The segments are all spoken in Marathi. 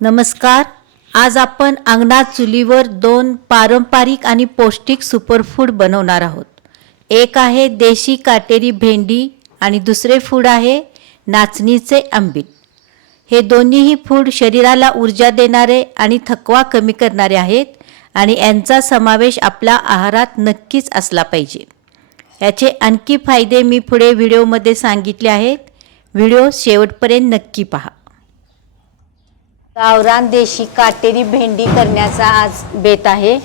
नमस्कार. आज आपण अंगणात चुलीवर दोन पारंपरिक आणि पौष्टिक सुपरफूड बनवणार आहोत. एक आहे देशी काटेरी भेंडी आणि दुसरे फूड आहे नाचणीचे आंबील. हे दोन्हीही फूड शरीराला ऊर्जा देणारे आणि थकवा कमी करणारे आहेत आणि यांचा समावेश आपल्या आहारात नक्कीच असला पाहिजे. याचे आणखी फायदे मी पुढे व्हिडिओमध्ये सांगितले आहेत. व्हिडिओ शेवटपर्यंत नक्की पहा. गावरान देशी काटेरी भेंडी करण्याचा आज बेत आहे.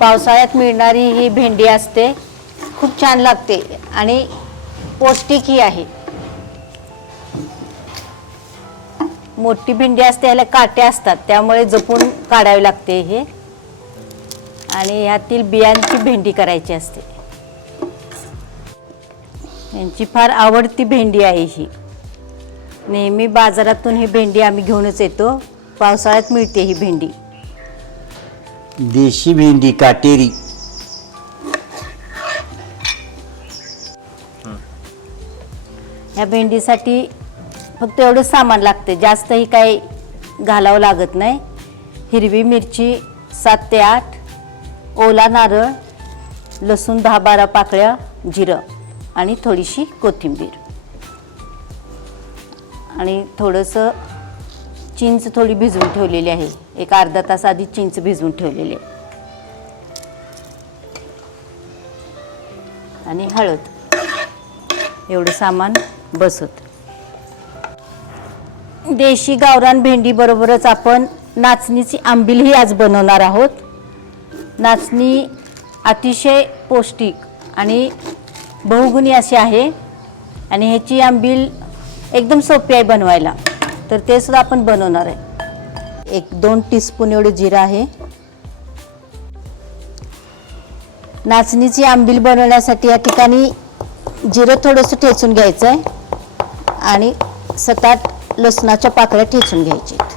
पावसाळ्यात मिळणारी ही भेंडी असते, खूप छान लागते आणि पौष्टिकही आहे. मोठी भेंडी असते, याला काटे असतात, त्यामुळे जपून काढावे लागते हे. आणि ह्यातील बियांची भेंडी करायची असते. यांची फार आवडती भेंडी आहे ही. नेहमी बाजारातून ही भेंडी आम्ही घेऊनच येतो. पावसाळ्यात मिळते ही भेंडी. देशी भेंडी काटेरी. ह्या भेंडीसाठी फक्त एवढं सामान लागते, जास्तही काही घालावं लागत नाही. हिरवी मिरची 7 ते 8, ओला नारळ, लसूण 10-12 पाकळ्या, जिरं आणि थोडीशी कोथिंबीर आणि थोडंसं चिंच थोडी भिजवून ठेवलेली आहे. एक अर्धा तास आधी चिंच भिजवून ठेवलेली आहे. आणि हळद. एवढं सामान बस होतं. देशी गावरान भेंडी बरोबरच आपण नाचणीची आंबीलही आज बनवणार आहोत. नाचणी अतिशय पौष्टिक आणि बहुगुणी अशी आहे आणि ह्याची आंबील एकदम सोपी आहे बनवायला, तर ते सुद्धा आपण बनवणार आहे. 1-2 टीस्पून एवढं जिरं आहे. नाचणीची आंबील बनवण्यासाठी या ठिकाणी जिरं थोडंसं ठेचून घ्यायचं आहे आणि 7-8 लसणाच्या पाकळ्या ठेचून घ्यायच्या.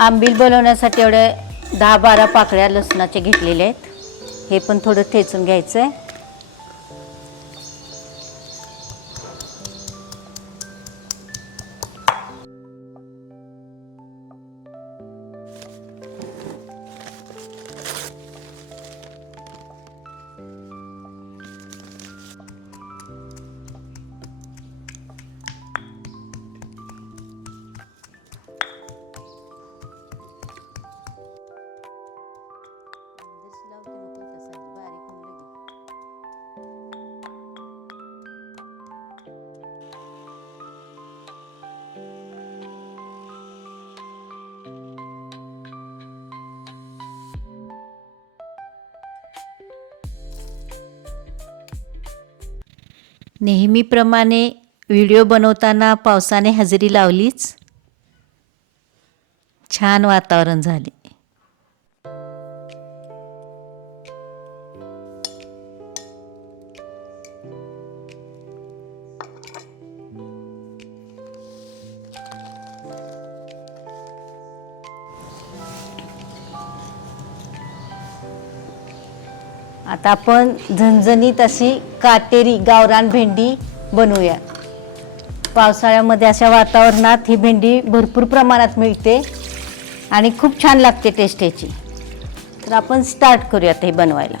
आंबील बनवण्यासाठी एवढे 10-12 पाकळ्या लसणाचे घेतलेले आहेत. हे पण थोडं ठेचून घ्यायचं आहे. नेहमीप्रमाणे व्हिडिओ बनवताना पावसाने हजेरी लावलीच. छान वातावरण झाले. आता आपण झणझणीत अशी काटेरी गावरान भेंडी बनवूया. पावसाळ्यामध्ये अशा वातावरणात ही भेंडी भरपूर प्रमाणात मिळते आणि खूप छान लागते टेस्ट याची. तर आपण स्टार्ट करूयात हे बनवायला.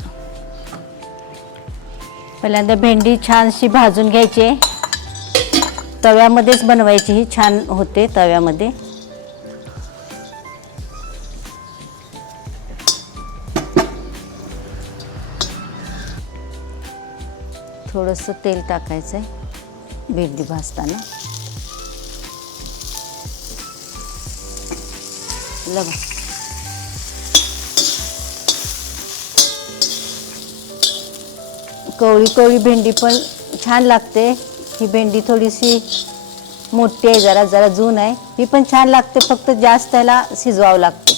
पहिल्यांदा भेंडी छानशी भाजून घ्यायची. तव्यामध्येच बनवायची, ही छान होते तव्यामध्ये. थोडंसं तेल टाकायचं आहे भेंडी भाजताना. बघा, कवळी कवळी भेंडी पण छान लागते. ही भेंडी थोडीशी मोठी आहे, जरा जून आहे. ही पण छान लागते, फक्त जास्त त्याला शिजवावं लागतं.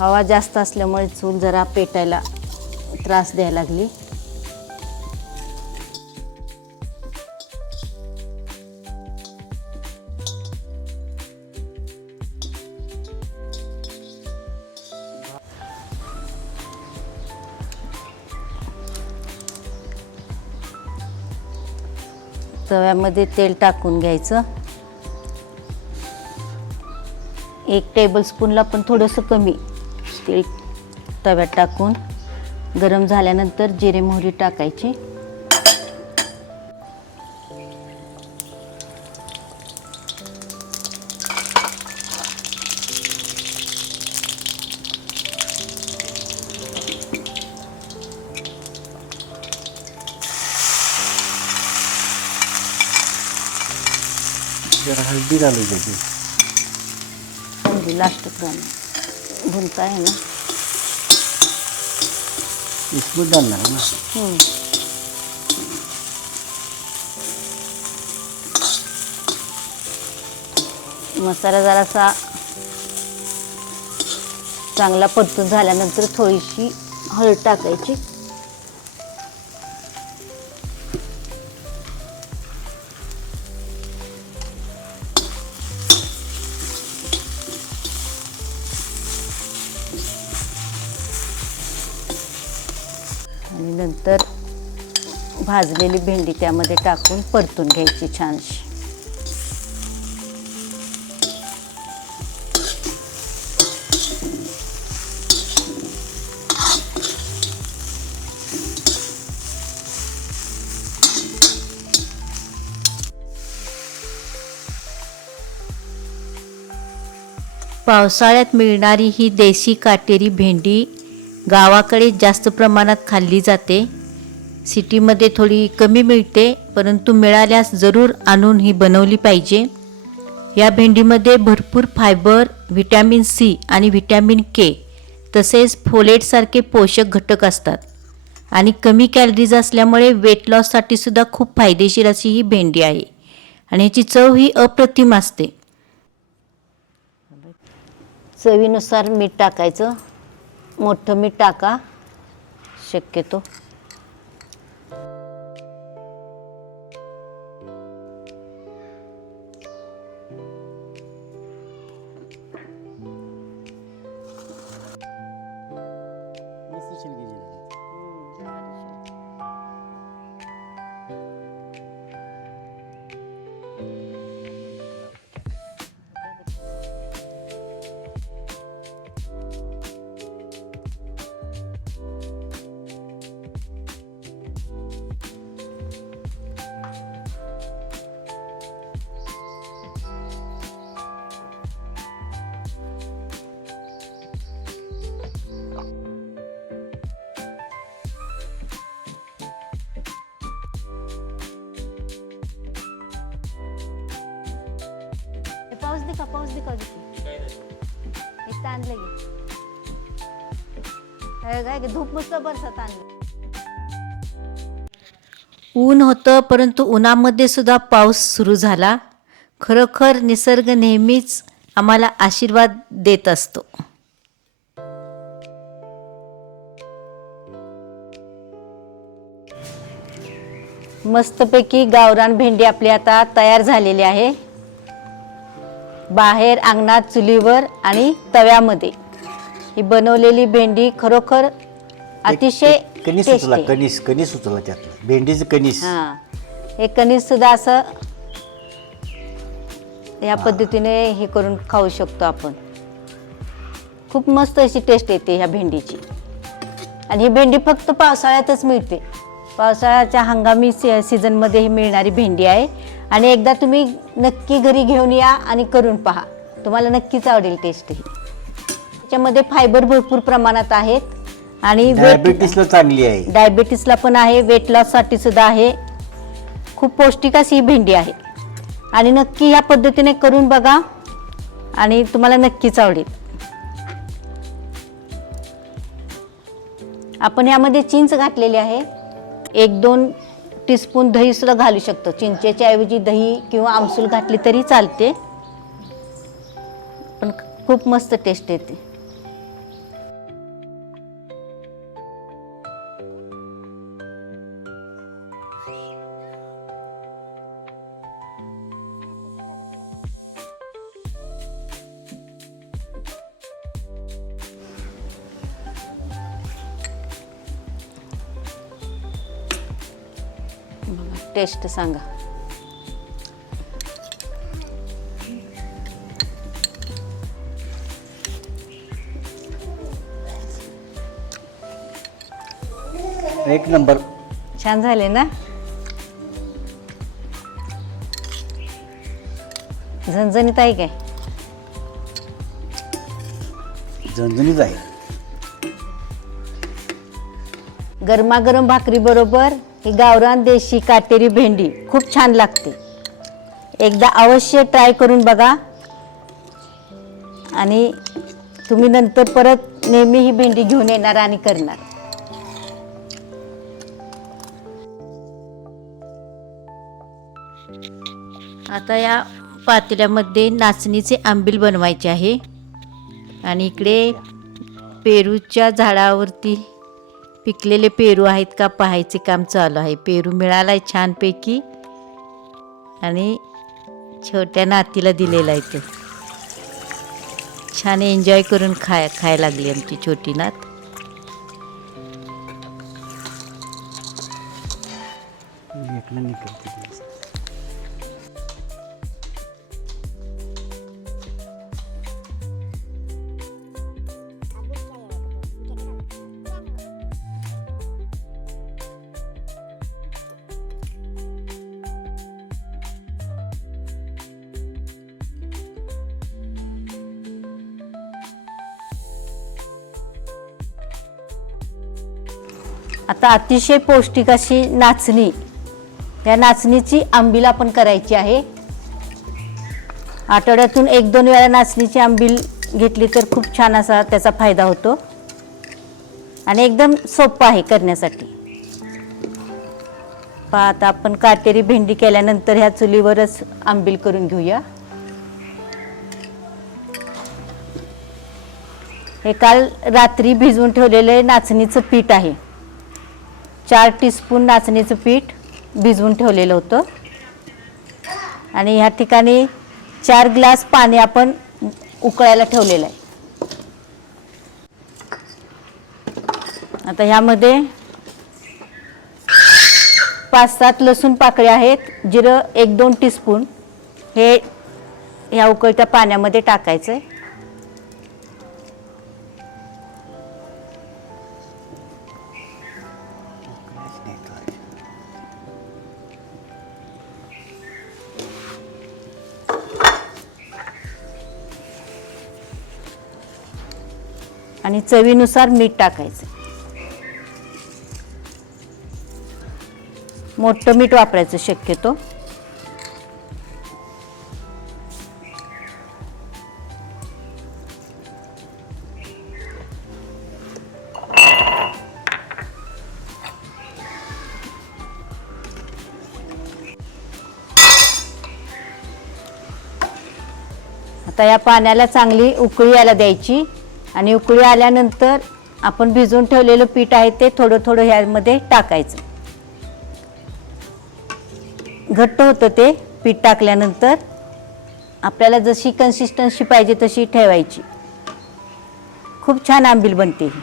हवा जास्त असल्यामुळे चूल जरा पेटायला त्रास द्यायला लागली. तव्यामध्ये तेल टाकून घ्यायचं. 1 टेबलस्पूनला पण थोडंसं कमी तेल तव्यात टाकून गरम झाल्यानंतर जिरे मोहरी टाकायची. जरा हळदी घालू त्याची. हळदी लास्टच घालून भुनता आहे ना. इसमें डालना है ना. मसाला जरासा चांगला परतून झाल्यानंतर थोडीशी हळद टाकायची. आणि नंतर भाजलेली भेंडी त्यामध्ये टाकून परतून घ्यायची छानशी. पावसाळ्यात मिळणारी ही देशी काटेरी भेंडी गावाकडे जास्त प्रमाणात खाल्ली जाते. सिटीमध्ये थोडी कमी मिळते, परंतु मिळाल्यास जरूर आणून ही बनवली पाहिजे. या भेंडीमध्ये भरपूर फायबर, व्हिटॅमिन सी आणि व्हिटॅमिन के तसेच फोलेटसारखे पोषक घटक असतात आणि कमी कॅलरीज असल्यामुळे वेट लॉससाठी सुद्धा खूप फायदेशीर अशी ही भेंडी आहे आणि याची चव ही अप्रतिम असते. चवीनुसार मीठ टाकायचं. मोठं मीठ टाका शक्यतो. पाऊस दिखाव इथं आणलं की धूप मस्त बरसात आणलं. ऊन होतं, परंतु उन्हामध्ये सुद्धा पाऊस सुरू झाला. खरोखर निसर्ग नेहमीच आम्हाला आशीर्वाद देत असतो. मस्तपैकी गावरान भेंडी आपली आता तयार झालेली आहे. बाहेर अंगणात चुलीवर आणि तव्यामध्ये ही बनवलेली भेंडी खरोखर अतिशय कणीस टेस्टी. उचला, कणीस उचला त्यातलं भेंडीचं कणीस. हां, हे कणीस सुद्धा असं या पद्धतीने हे करून खाऊ शकतो आपण. खूप मस्त अशी टेस्ट येते ह्या भेंडीची. आणि ही भेंडी फक्त पावसाळ्यातच मिळते. पावसाळ्याच्या हंगामी सीझनमध्ये ही मिळणारी भेंडी आहे. आणि एकदा तुम्ही नक्की घरी घेऊन या आणि करून पहा, तुम्हाला नक्कीच आवडेल टेस्ट ही. त्याच्यामध्ये फायबर भरपूर प्रमाणात आहेत आणि डायबिटीसला चांगली आहे. डायबिटीसला पण आहे, वेट लॉससाठी सुद्धा आहे. खूप पौष्टिक अशी ही भेंडी आहे आणि नक्की ह्या पद्धतीने करून बघा आणि तुम्हाला नक्कीच आवडेल. आपण यामध्ये चिंच घातलेली आहे. 1-2 टीस्पून दही सुद्धा घालू शकतो. चिंचेच्या ऐवजी दही किंवा आमसूल घातली तरी चालते, पण खूप मस्त टेस्ट येते. टेस्ट सांगा. एक नंबर. छान झाले ना. झणझणीत आहे काय? झणझणीत आहे. गरमागरम भाकरी बरोबर ही गावरान देशी काटेरी भेंडी खूप छान लागते. एकदा अवश्य ट्राय करून बघा आणि तुम्ही नंतर परत नेहमी ही भेंडी घेऊन येणार आणि करणार. आता या पातेल्यामध्ये नाचणीचे आंबील बनवायचे आहे आणि इकडे पेरूच्या झाडावरती पिकलेले पेरू आहेत का पाहायचे काम चालू आहे. पेरू मिळाला आहे छानपैकी आणि छोट्या नातीला दिलेला आहे. तो छान एन्जॉय करून खायला लागली आमची छोटी नात. आता अतिशय पौष्टिक अशी नाचणी, या नाचणीची आंबील आपण करायची आहे. आठवड्यातून 1-2 वेळा नाचणीची आंबील घेतली तर खूप छान असा त्याचा फायदा होतो आणि एकदम सोपं आहे करण्यासाठी. पहा आता आपण काटेरी भेंडी केल्यानंतर ह्या चुलीवरच आंबील करून घेऊया. हे काल रात्री भिजवून ठेवलेले नाचणीचं पीठ आहे. 4 टीस्पून नाचणीचं पीठ भिजवून ठेवलेलं होतं आणि ह्या ठिकाणी 4 ग्लास पाणी आपण उकळायला ठेवलेलं आहे. आता ह्यामध्ये 5-7 लसूण पाकळ्या आहेत. जिरं 1-2 टीस्पून हे ह्या उकळत्या पाण्यामध्ये टाकायचं आहे. आणि चवीनुसार मीठ टाकायचं. मोठं मीठ वापरायचं शक्यतो. आता या पाण्याला चांगली उकळी यायला द्यायची आणि उकळी आल्यानंतर आपण भिजवून ठेवलेलं पीठ आहे ते थोडं थोडं ह्यामध्ये टाकायचं. घट्ट होतं ते पीठ टाकल्यानंतर. आपल्याला जशी कन्सिस्टन्सी पाहिजे तशी ठेवायची. खूप छान आंबील बनते ही.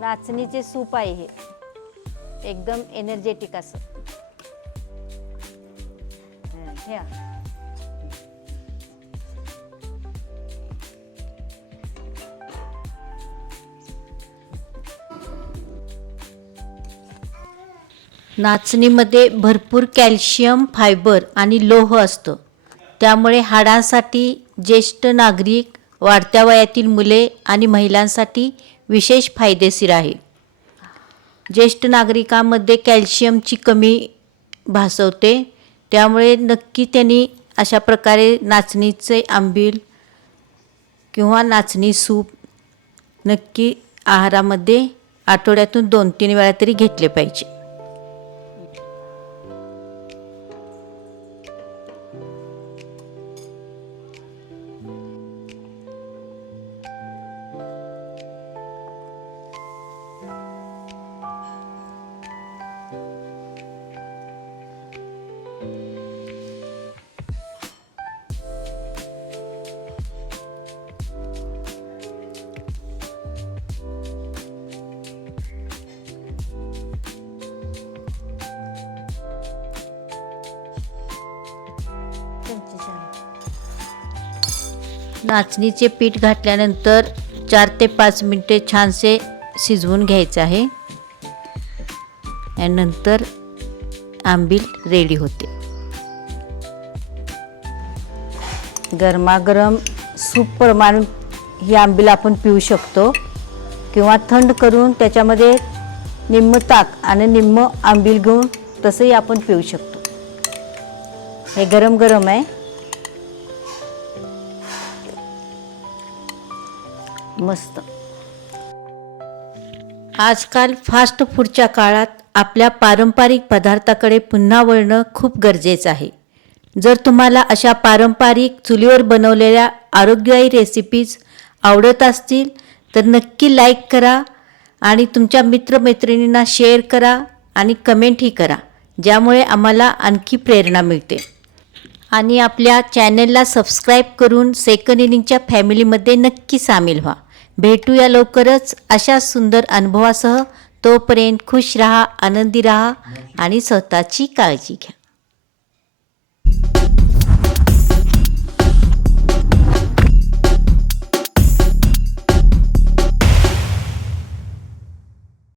नाचणीचे सूप आहे हे, एकदम एनर्जेटिक असं. घ्या. नाचणीमध्ये भरपूर कॅल्शियम, फायबर आणि लोह असतं. त्यामुळे हाडांसाठी, ज्येष्ठ नागरिक, वाढत्या वयातील मुले आणि महिलांसाठी विशेष फायदेशीर आहे. ज्येष्ठ नागरिकांमध्ये कॅल्शियमची कमी भासवते. त्यामुळे नक्की त्यांनी अशा प्रकारे नाचणीचे आंबील किंवा नाचणी सूप नक्की आहारामध्ये आठवड्यातून 2-3 वेळा तरी घेतले पाहिजे. नाचणीचे पीठ घातल्यानंतर 4 ते 5 मिनिटे छानसे शिजवून घ्यायचे आहे आणि नंतर आंबील रेडी होते. गरमागरम सूप प्रमाण ही आंबील आपण पिऊ शकतो किंवा थंड करून त्याच्यामध्ये निम्म ताक आणि निम्म आंबील घेऊन तसंही आपण पिऊ शकतो. हे गरम गरम आहे. मस्त. आजकाल फास्ट फूडच्या काळात आपल्या पारंपरिक पदार्थाकडे पुन्हा वळणं खूप गरजेचं आहे. जर तुम्हाला अशा पारंपरिक चुलीवर बनवलेल्या आरोग्यदायी रेसिपीज आवडत असतील तर नक्की लाईक करा आणि तुमच्या मित्रमैत्रिणींना शेअर करा आणि कमेंटही करा, ज्यामुळे आम्हाला आणखी प्रेरणा मिळते. आणि आपल्या चॅनलला सबस्क्राईब करून सेकंड इनिंगच्या फॅमिलीमध्ये नक्की सामील व्हा. भेटूया लवकरच अशा सुंदर अनुभवासह. तोपर्यंत खुश राहा, आनंदी राहा आणि स्वतःची काळजी घ्या.